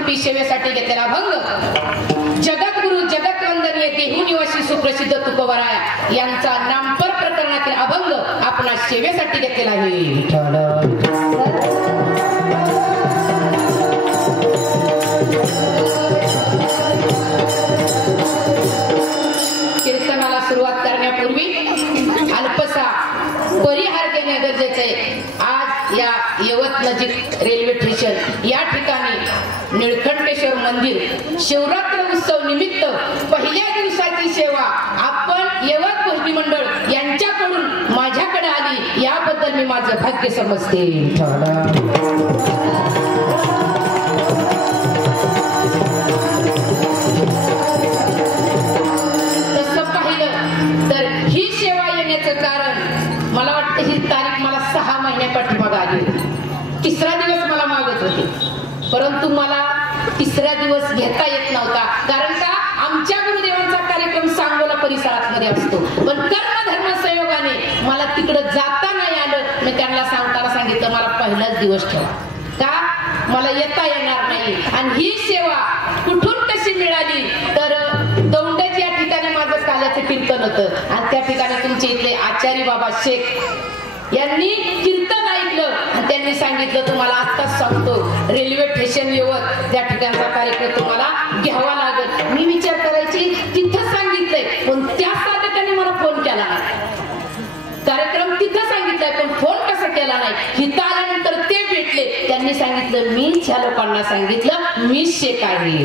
रूपी सेवेसाठी घेतलेला अभंग जगद्गुरु जगतवंदनीय देहू निवासी सुप्रसिद्ध तुकोबराया यांचा नामपर प्रकरणातील अभंग आपणा सेवेसाठी घेतलेला आहे. कीर्तनाला सुरुवात करण्यापूर्वी अल्पसा परिहार देणे गरजेचे आहे. आज या यवत नजीक रेल्वे स्टेशन या ठिकाणी निळकंठेश्वर मंदिर शिवरात्र उत्सव निमित्त पहिल्या दिवसाची सेवा आपण यवत गोष्टी मंडळ यांच्याकडून माझ्याकडे आली याबद्दल मी माझं भाग्य समजते. मला वाटतं ही तारीख मला 6 महिन्यापाठीमागे आली. तिसरा दिवस मला मागत होते, परंतु मला तिसरा दिवस घेता येत नव्हता. कारण का आमच्या गुरुदेवांचा कार्यक्रम सांगोला परिसरात मध्ये असतो, पण कर्मधर्म संयोगाने मला तिकडे जाता नाही आलं. मी त्यांना सांगितलं मला पहिलाच दिवस ठेवा, का मला येता येणार नाही. आणि ही सेवा कुठून कशी मिळाली तर दौंडज या ठिकाणी माझं काल्याचं कीर्तन होतं आणि त्या ठिकाणी तुमचे इथले आचार्य बाबा शेख यांनी कीर्तन ऐकलं आणि त्यांनी सांगितलं तुम्हाला आत्ताच सांगतो रेल्वे स्टेशन येवत त्या ठिकाणचा कार्यक्रम तुम्हाला घ्यावा लागेल. मी विचार करायची तिथं सांगितलंय पण त्या साधकांनी मला फोन केला नाही. कार्यक्रम तिथं सांगितलंय पण फोन कसा केला नाही. हिथं आल्यानंतर ते भेटले, त्यांनी सांगितलं मीच ह्या लोकांना सांगितलं मीच शेख आहे.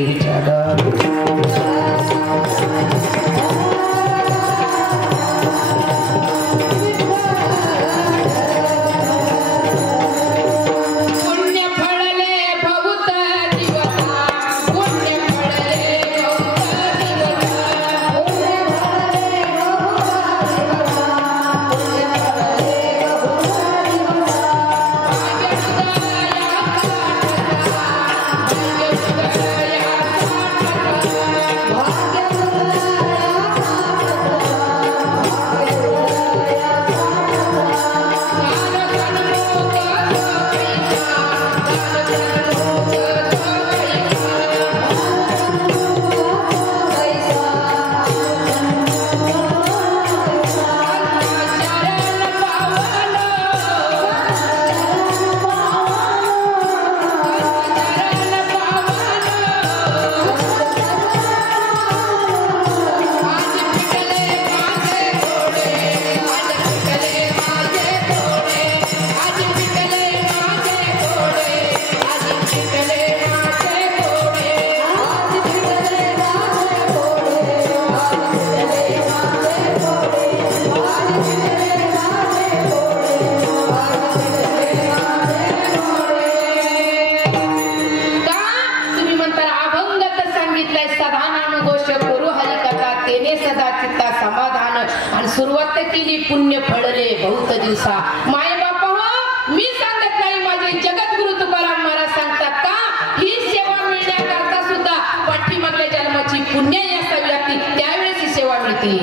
सुरुवात केली पुण्य फळले बहुत दिवसा. माय बापा हो मी सांगत नाही, माझे जगद्गुरु तुकाराम महाराज सांगतात का ही सेवा मिळण्याकरता सुद्धा पाठीमागल्या जन्माची पुण्य असावी लागते, त्यावेळेस ही सेवा मिळते.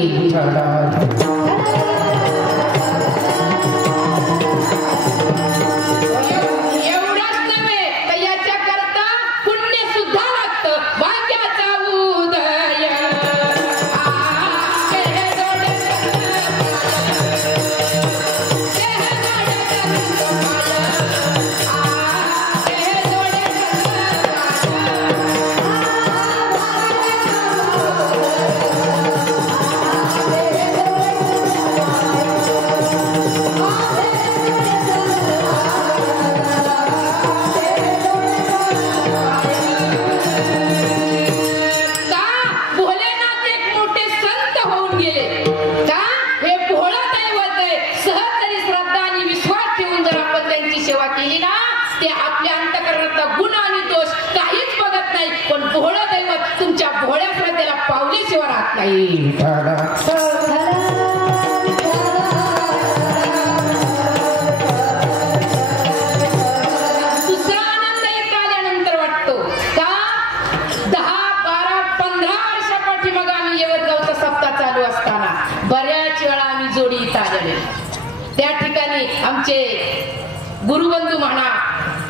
गुरुबंधू म्हणा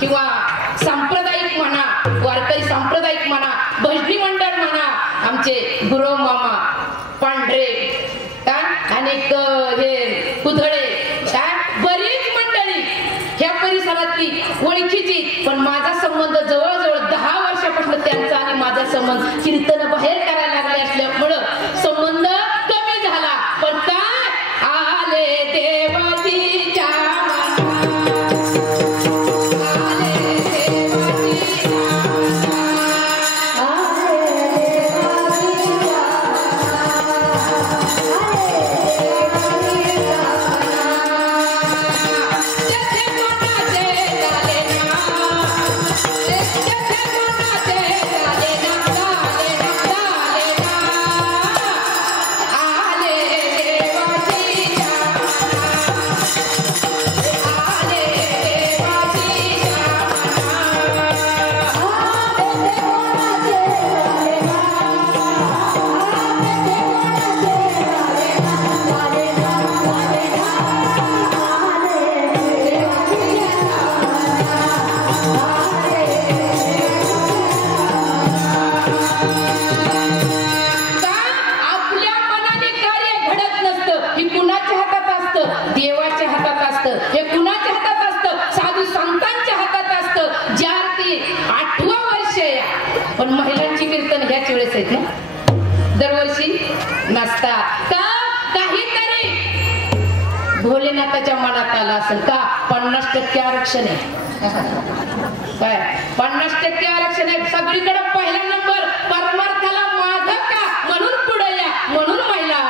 किंवा सांप्रदायिक म्हणा वारकरी सांप्रदायिक सामुदायिक म्हणा, भजनी मंडळ म्हणा, आमचे गुरव मामा पांढरे अनेक हे कुधळे बरीच मंडळी ह्या परिसरातली ओळखीची. पण माझा संबंध जवळजवळ 10 वर्षापासून त्यांचा आणि माझा संबंध कीर्तन बाहेर करायला लागले असल्यामुळं संबंध कमी झाला. पण काय आले देवाजीच्या दरवर्षी नसतात का काहीतरी भोलेनाथाच्या मनात आला असेल का 50% आरक्षण आहे काय 50% आरक्षण आहे सगळीकडे पहिला नंबर परमार्थाला माधव का म्हणून पुढे या म्हणून महिला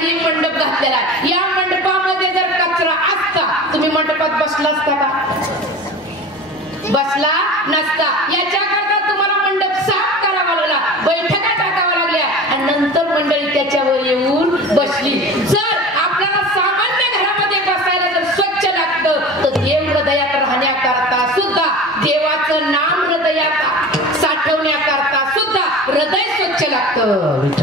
ही मंडप घातलेला आहे. या मंडपामध्ये जर कचरा असता तुम्ही मंडपात बसला असता का? बसला नसता. याच्याकरता तुम्हाला मंडप साफ करावा लागला, बैठका टाकाव्या लागल्या आणि नंतर मंडळी त्याच्यावर येऊन बसली. जर आपल्याला सामान्य घरामध्ये बसायला जर स्वच्छ लागतं तर देव हृदयात राहण्याकरता सुद्धा, देवाचं नाम हृदयात साठवण्याकरता सुद्धा हृदय स्वच्छ लागतं.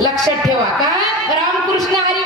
लक्षात ठेवा. काय रामकृष्ण हरी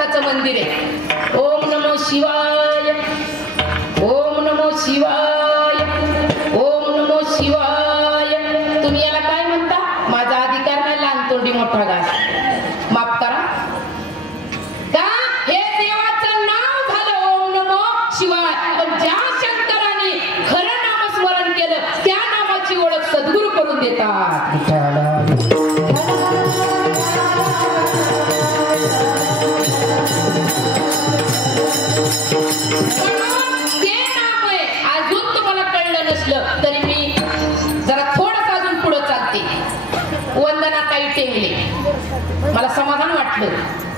भोलेनाथाचं मंदिर आहे. ओम नमो शिवाय, ओम नमो शिवाय, ओम नमो शिवाय. तुम्ही याला काय म्हणता? माझा अधिकार नाही, लहान तोंडी मोठा घास. माफ करा का? हे देवाचं नाव झालं ओम नमो शिवाय. पण ज्या शंकराने खरं नामस्मरण केलं त्या नामाची ओळख सद्गुरू करून देतात. ते नाम आहे. अजून तुम्हाला कळलं नसलं तरी मी जरा थोडस अजून पुढे चालते. वंदनाताई टेंगले, मला समाधान वाटलं.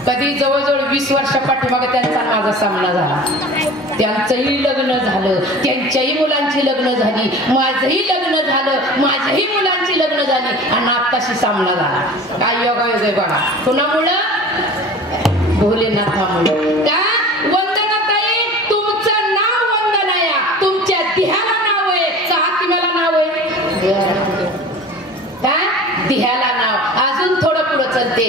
कधी जवळजवळ 20 वर्षा पाठीमागे त्यांचा माझा सामना झाला. त्यांचंही लग्न झालं, त्यांच्याही मुलांची लग्न झाली, माझंही लग्न झालं, माझ्याही मुलांची लग्न झाली आणि आत्ताशी सामना झाला. काय योगायोग आहे बघा. कुणामुळं? भोलेनाथामुळं. का? वंदनाताई, तुमचं नाव वंदनाया, तुमच्या देहाला नाव आहे का हातिमाला नाव आहे? काय? देहाला नाव. अजून थोडं पुढं चलते.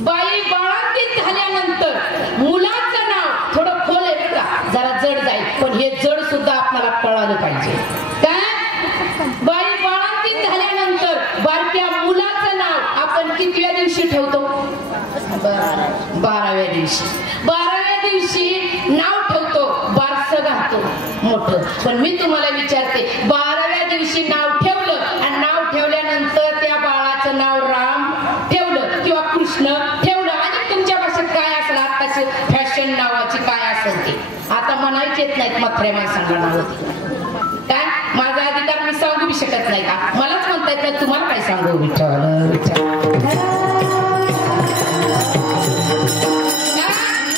बाई बाळांतीत झाल्यानंतर मुलाचं नाव थोडं खोल आहे का, जरा जड जाईल, पण हे जड सुद्धा आपल्याला कळालं पाहिजे. काय? बाई बाळांतीत झाल्यानंतर बारक्या मुलाचं नाव आपण कितव्या दिवशी ठेवतो? 12व्या दिवशी. 12व्या दिवशी नाव ठेवतो, बारसं घालतो मोठं. पण मी तुम्हाला विचारते, 12व्या दिवशी नाव ठेवलं आणि नाव ठेवल्यानंतर त्या बाळाचं नाव राम ठेवलं किंवा कृष्ण ठेवलं आणि तुमच्या भाषेत काय असेल आताची फॅशन नावाची काय असेल ते आता म्हणायचे येत नाहीत. म्हाताऱ्या माणसांना नाव काय? माझा अधिकार मी सांगू शकत नाही का? मलाच म्हणता येत नाही, तुम्हाला काय सांगू?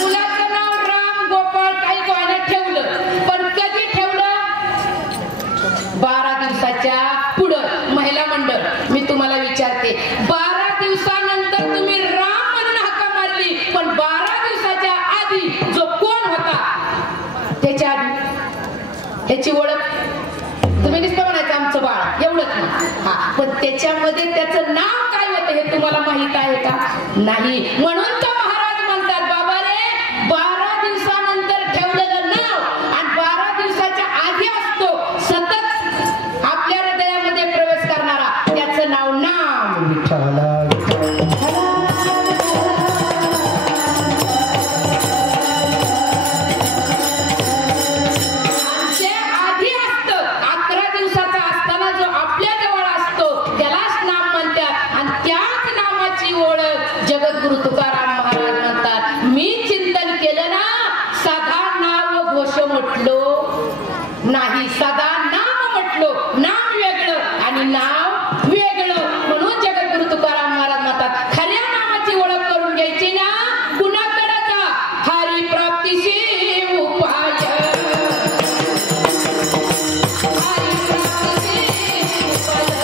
मुलाचं नाव राम गोपाळ काही कोणाला ठेवलं, पण कधी ठेवलं? 12 दिवसाच्या पुढं. महिला मंडळ, मी तुम्हाला विचारते, 12 दिवसानंतर तुम्ही राम म्हणून हाका मारली, पण 12 दिवसाच्या आधी जो कोण होता त्याच्या आधी ह्याची ओळख तुम्ही नुसतं म्हणायचं आमचं बाळ एवढंच ना. हा, पण त्याच्यामध्ये त्याचं नाव काय होतं हे तुम्हाला माहित आहे का? नाही. म्हणून तर महाराज म्हणतात, बाबा रे, 12 दिवसानंतर ठेवलेलं नाव आणि 12 दिवसाच्या आधी असतो सतत आपल्या हृदयामध्ये प्रवेश करणारा, त्याचं नाव नाम विठ्ठल. जगद्गुरु तुकाराम महाराज म्हणतात, मी चिंतन केलं ना, सदा नाव घोष म्हटलो नाही, सदा नाम म्हटलो. नाम वेगळं आणि नाव वेगळं. म्हणून जगद्गुरु तुकाराम महाराज म्हणतात, खऱ्या नामाची ओळख करून घ्यायची ना, कुणाकडे जा? हरी प्राप्तीशी उपाय, हरी प्राप्तीशी उपाय.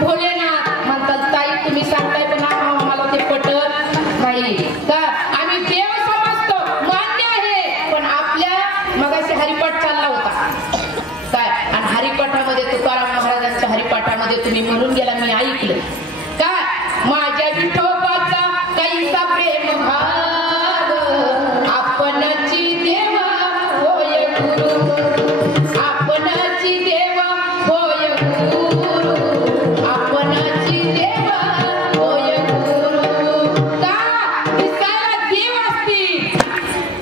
भोलेनाथ म्हणतात. ताई तुम्ही सांगताय पण आम्हाला ते पटत नाही का? आम्ही देव समजतो, मान्य आहे, पण आपल्या मगाशी हरिपाठ चालला होता काय, आणि हरिपाठामध्ये तुकाराम महाराजांच्या हरिपाठामध्ये तुम्ही म्हणून गेला, मी ऐकलं काय, माझ्या विठोबाचा कैसा प्रेम भाग, आपणाची देवा होय गुरु, आपणाची देवा होय गुरु, आपणाची देवा होय गुरु. का दिसायला देव असतील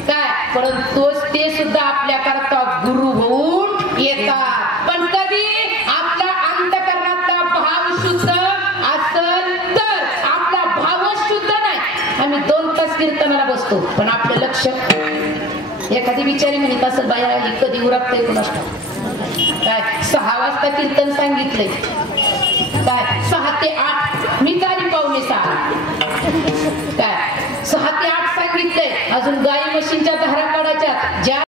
काय, परंतु ते सुद्धा आपल्या करता गुरु होऊन येतात. पण कधी आपला अंतःकरणातला भाव शुद्ध असल तर, आपला भाव शुद्ध नाही. आम्ही 2 तास कीर्तनाला बसतो, पण आपलं लक्ष, एखादी विचारी म्हणत असं बाया कधी उरकते कुणास काय, 6 वाजता कीर्तन सांगितलंय काय, 6 ते 8, मी झाली 5:45 काय, 6 ते 8 सांगितलंय. अजून गाई म्हशींच्या धारा काढायच्या, ज्या